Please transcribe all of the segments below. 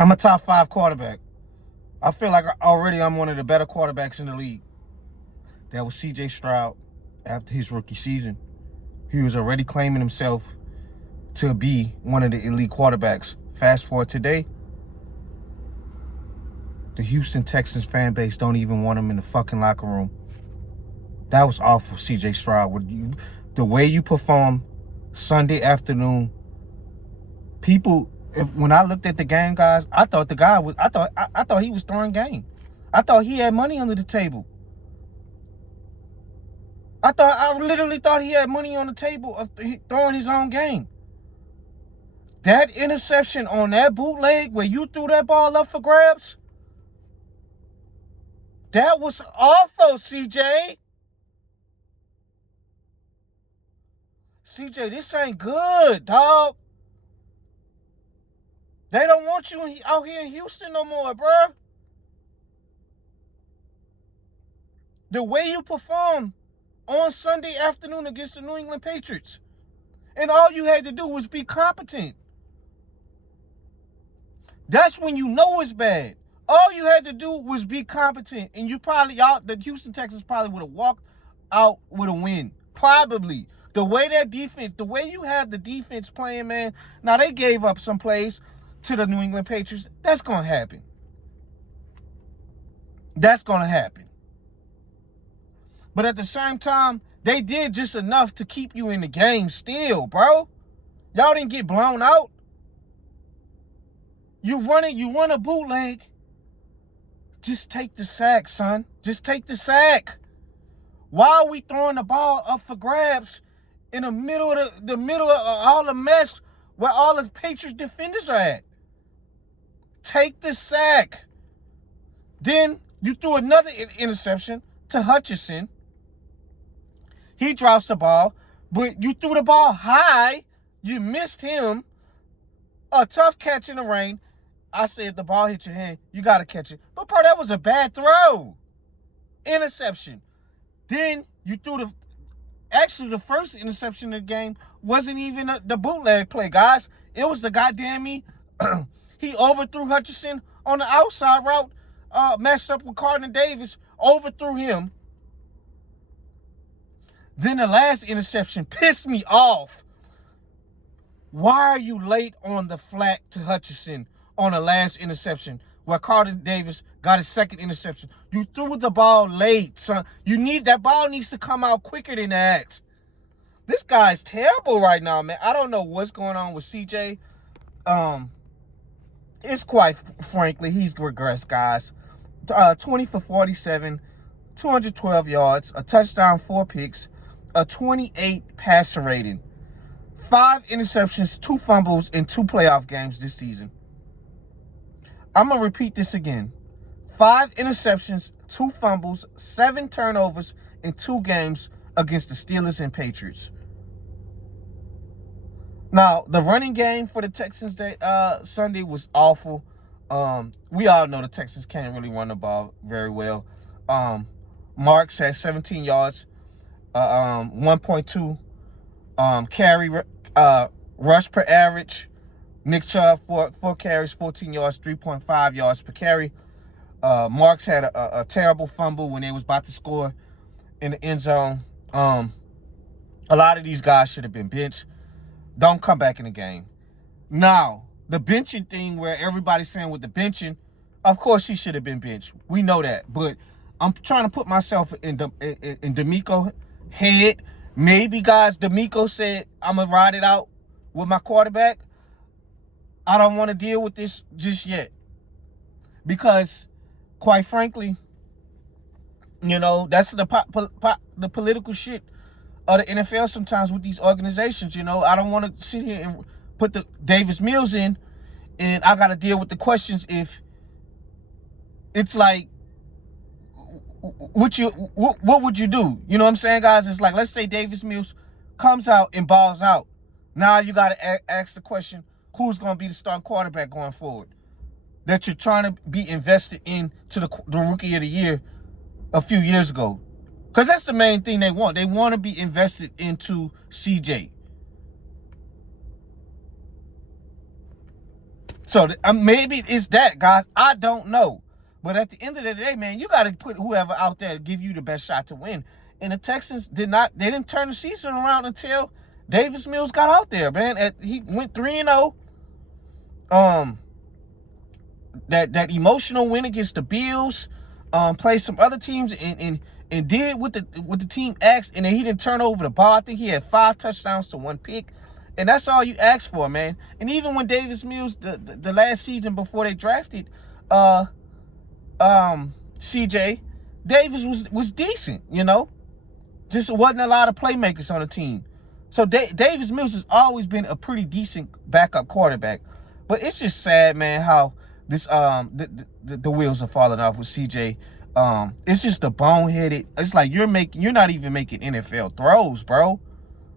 I'm a top 5 quarterback. I feel like already I'm one of the better quarterbacks in the league. That was CJ Stroud after his rookie season. He was already claiming himself to be one of the elite quarterbacks. Fast forward today, the Houston Texans fan base don't even want him in the fucking locker room. That was awful, CJ Stroud. The way you perform Sunday afternoon, people, when I looked at the game, guys, I thought the guy was, I thought he was throwing game. I thought he had money under the table. I literally thought he had money on the table of throwing his own game. That interception on that bootleg where you threw that ball up for grabs, that was awful, CJ. CJ, this ain't good, dog. They don't want you out here in Houston no more, bro. The way you performed on Sunday afternoon against the New England Patriots, and all you had to do was be competent. That's when you know it's bad. All you had to do was be competent, and the Houston Texans probably would have walked out with a win. Probably. The way you have the defense playing, man. Now, they gave up some plays to the New England Patriots. That's going to happen. That's going to happen. But at the same time, they did just enough to keep you in the game still, bro. Y'all didn't get blown out. You run a bootleg. Just take the sack, son. Just take the sack. Why are we throwing the ball up for grabs in the middle of all the mess where all the Patriots defenders are at? Take the sack. Then you threw another interception to Hutchinson. He drops the ball, but you threw the ball high. You missed him. A tough catch in the rain. I said if the ball hit your hand, you got to catch it. But, bro, that was a bad throw. Interception. Then you threw the first interception of the game wasn't even the bootleg play, guys. It was the goddamn he overthrew Hutchinson on the outside route, messed up with Carlton Davis, overthrew him. Then the last interception pissed me off. Why are you late on the flat to Hutchinson on the last interception where Carlton Davis got his second interception? You threw the ball late, son. That ball needs to come out quicker than that. This guy's terrible right now, man. I don't know what's going on with CJ. It's quite frankly, he's regressed, guys. 20 for 47, 212 yards, a touchdown, 4 picks, a 28 passer rating, 5 interceptions, 2 fumbles in 2 playoff games this season. I'm going to repeat this again. 5 interceptions, 2 fumbles, 7 turnovers in 2 games against the Steelers and Patriots. Now, the running game for the Texans Sunday was awful. We all know the Texans can't really run the ball very well. Marks had 17 yards, 1.2 carry rush per average. Nick Chubb, 4 carries, 14 yards, 3.5 yards per carry. Marks had a terrible fumble when they was about to score in the end zone. A lot of these guys should have been benched. Don't come back in the game. Now, the benching thing where everybody's saying with the benching, of course he should have been benched. We know that. But I'm trying to put myself in DeMeco head. Maybe, guys, DeMeco said, I'm going to ride it out with my quarterback. I don't want to deal with this just yet. Because, quite frankly, that's the political shit of the NFL sometimes with these organizations. I don't want to sit here and put the Davis Mills in, and I got to deal with the questions if it's like, what would you do? You know what I'm saying, guys? It's like, let's say Davis Mills comes out and balls out. Now you got to ask the question, who's going to be the starting quarterback going forward that you're trying to be invested in to the Rookie of the Year a few years ago? Because that's the main thing they want. They want to be invested into CJ. So maybe it's that, guys. I don't know. But at the end of the day, man, you got to put whoever out there to give you the best shot to win. And the Texans didn't turn the season around until Davis Mills got out there, man. He went 3-0. That emotional win against the Bills, played some other teams and did what the team asked, and then he didn't turn over the ball. I think he had 5 touchdowns to 1 pick. And that's all you ask for, man. And even when Davis Mills, the last season before they drafted CJ, Davis was decent, you know. Just wasn't a lot of playmakers on the team. So Davis Mills has always been a pretty decent backup quarterback. But it's just sad, man, how this the wheels are falling off with CJ. It's just a boneheaded. It's like you're not even making NFL throws, bro.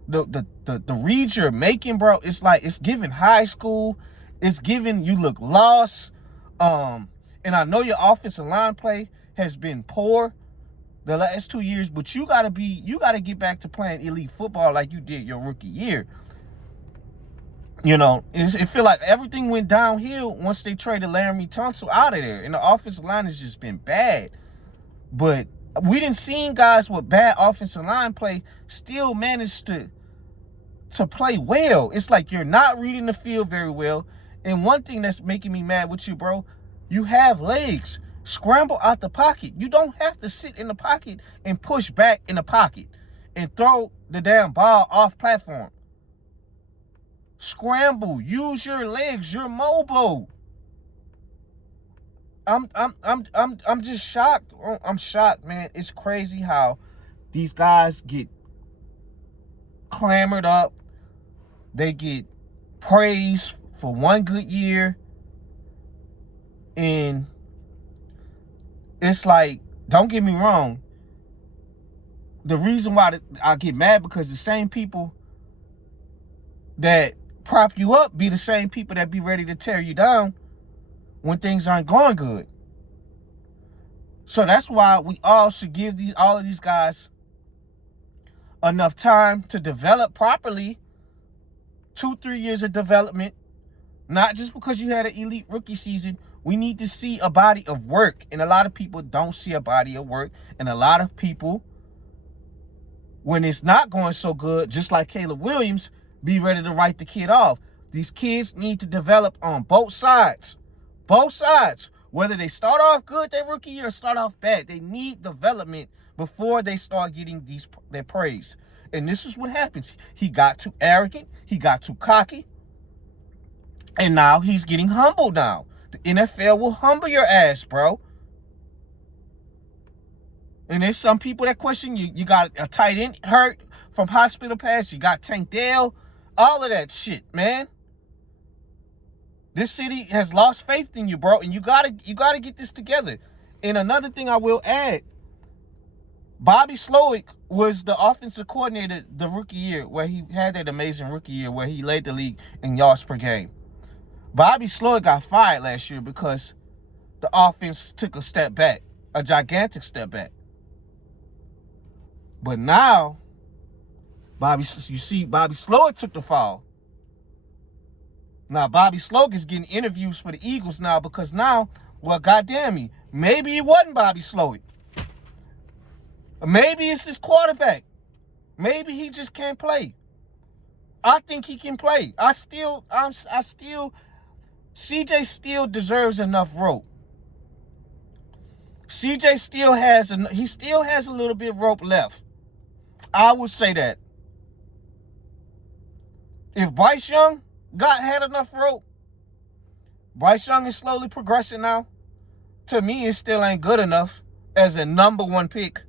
The reads you're making, bro, it's like it's giving high school. It's giving you look lost. And I know your offensive line play has been poor the last 2 years, but you gotta get back to playing elite football like you did your rookie year. You know, it feel like everything went downhill once they traded Laramie Tunsil out of there, and the offensive line has just been bad. But we didn't see guys with bad offensive line play still manage to play well. It's like you're not reading the field very well. And one thing that's making me mad with you, bro, you have legs. Scramble out the pocket. You don't have to sit in the pocket and push back in the pocket and throw the damn ball off platform. Scramble. Use your legs. You're mobile. I'm just shocked. I'm shocked, man. It's crazy how these guys get clamored up. They get praised for one good year. And it's like, don't get me wrong. The reason why I get mad because the same people that prop you up be the same people that be ready to tear you down when things aren't going good. So that's why we all should give all of these guys enough time to develop properly. 2-3 years of development. Not just because you had an elite rookie season. We need to see a body of work. And a lot of people don't see a body of work. And a lot of people, when it's not going so good, just like Caleb Williams, be ready to write the kid off. These kids need to develop on both sides. Both sides. Whether they start off good their rookie year or start off bad. They need development before they start getting their praise. And this is what happens. He got too arrogant. He got too cocky. And now he's getting humble now. The NFL will humble your ass, bro. And there's some people that question you. You got a tight end hurt from hospital pass. You got Tank Dell. All of that shit, man. This city has lost faith in you, bro. And you gotta get this together. And another thing I will add. Bobby Slowick was the offensive coordinator the rookie year where he had that amazing rookie year where he led the league in yards per game. Bobby Slowick got fired last year because the offense took a step back, a gigantic step back. But now, Bobby Slowick took the fall. Now, Bobby Slowick is getting interviews for the Eagles now because now, well, goddamn me, maybe it wasn't Bobby Slowick. Maybe it's this quarterback. Maybe he just can't play. I think he can play. CJ still deserves enough rope. CJ still has a little bit of rope left. I would say that. If Bryce Young had enough rope, Bryce Young is slowly progressing now. To me, it still ain't good enough as a number 1 pick,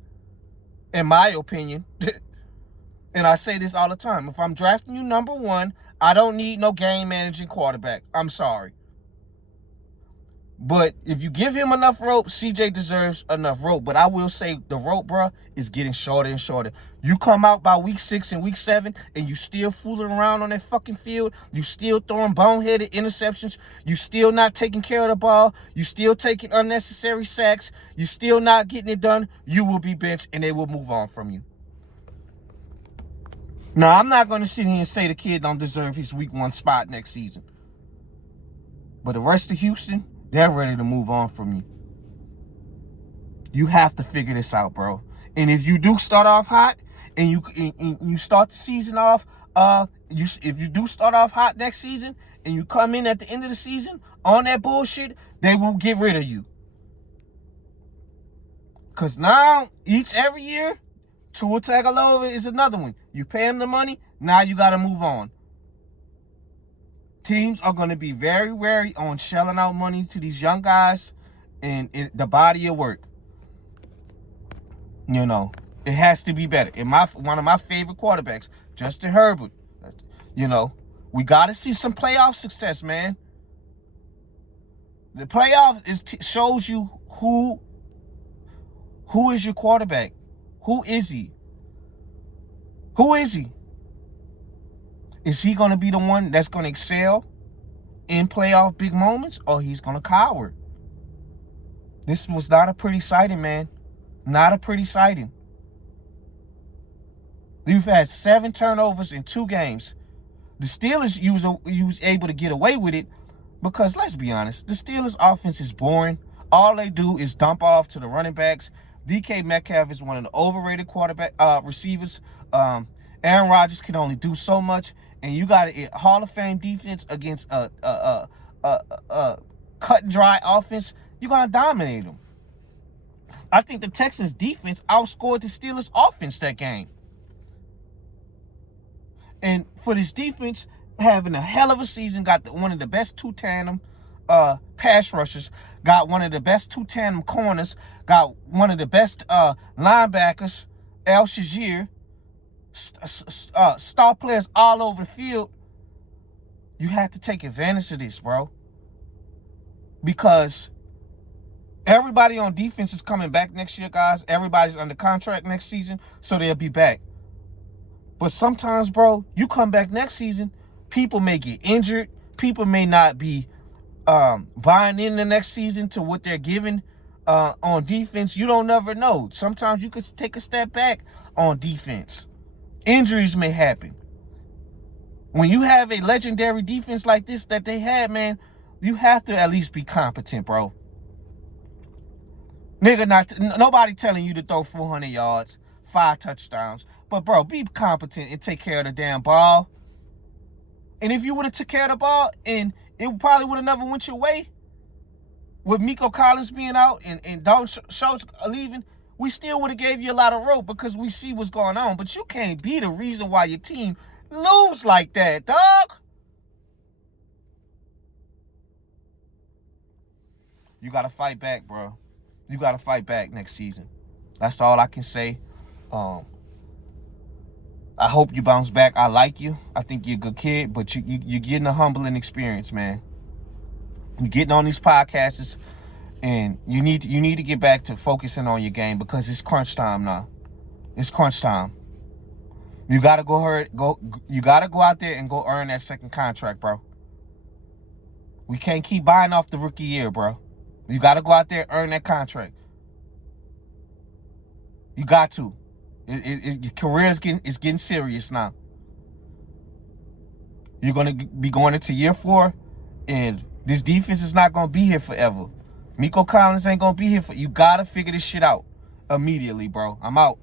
in my opinion. And I say this all the time. If I'm drafting you number 1, I don't need no game managing quarterback. I'm sorry. But if you give him enough rope, CJ deserves enough rope. But I will say the rope, bro, is getting shorter and shorter. You come out by week 6 and week 7, and you still fooling around on that fucking field. You still throwing boneheaded interceptions. You still not taking care of the ball. You still taking unnecessary sacks. You still not getting it done. You will be benched, and they will move on from you. Now, I'm not going to sit here and say the kid don't deserve his week 1 spot next season. But the rest of Houston, they're ready to move on from you. You have to figure this out, bro. And if you do start off hot, and you start the season off, if you do start off hot next season, and you come in at the end of the season on that bullshit, they will get rid of you. Because now, every year, Tua Tagovailoa is another one. You pay him the money, now you got to move on. Teams are going to be very wary on shelling out money to these young guys and the body of work. You know, it has to be better. And one of my favorite quarterbacks, Justin Herbert, you know, we got to see some playoff success, man. The playoff shows you who is your quarterback. Who is he? Who is he? Is he going to be the one that's going to excel in playoff big moments, or he's going to cower? This was not a pretty sighting, man. Not a pretty sighting. You've had 7 turnovers in 2 games. The Steelers was able to get away with it because, let's be honest, the Steelers' offense is boring. All they do is dump off to the running backs. DK Metcalf is one of the overrated receivers. Aaron Rodgers can only do so much, and you got a Hall of Fame defense against a cut and dry offense. You're gonna dominate them. I think the Texans defense outscored the Steelers offense that game. And for this defense, having a hell of a season, got one of the best 2-tandem pass rushers, got one of the best 2-tandem corners, got one of the best linebackers, El Shazier, star players all over the field. You have to take advantage of this, bro. Because everybody on defense is coming back next year, guys. Everybody's under contract next season, so they'll be back. But sometimes, bro, you come back next season, people may get injured. People may not be buying in the next season to what they're giving on defense. You don't never know. Sometimes you could take a step back on defense. Injuries may happen. When you have a legendary defense like this that they had, man, you have to at least be competent, bro. Nigga, nobody telling you to throw 400 yards, 5 touchdowns. But, bro, be competent and take care of the damn ball. And if you would have took care of the ball, and it probably would have never went your way, with Miko Collins being out and Dalton Schultz leaving, we still would have gave you a lot of rope because we see what's going on. But you can't be the reason why your team lose like that, dog. You got to fight back, bro. You got to fight back next season. That's all I can say. I hope you bounce back. I like you. I think you're a good kid, but you're getting a humbling experience, man. You're getting on these podcasts, and you need to get back to focusing on your game because it's crunch time now. It's crunch time. You gotta you gotta go out there and go earn that second contract, bro. We can't keep buying off the rookie year, bro. You gotta go out there and earn that contract. You got to. Your career is getting serious now. You're going to be going into year 4, and this defense is not going to be here forever. Miko Collins ain't going to be here for you. Got to figure this shit out immediately, bro. I'm out.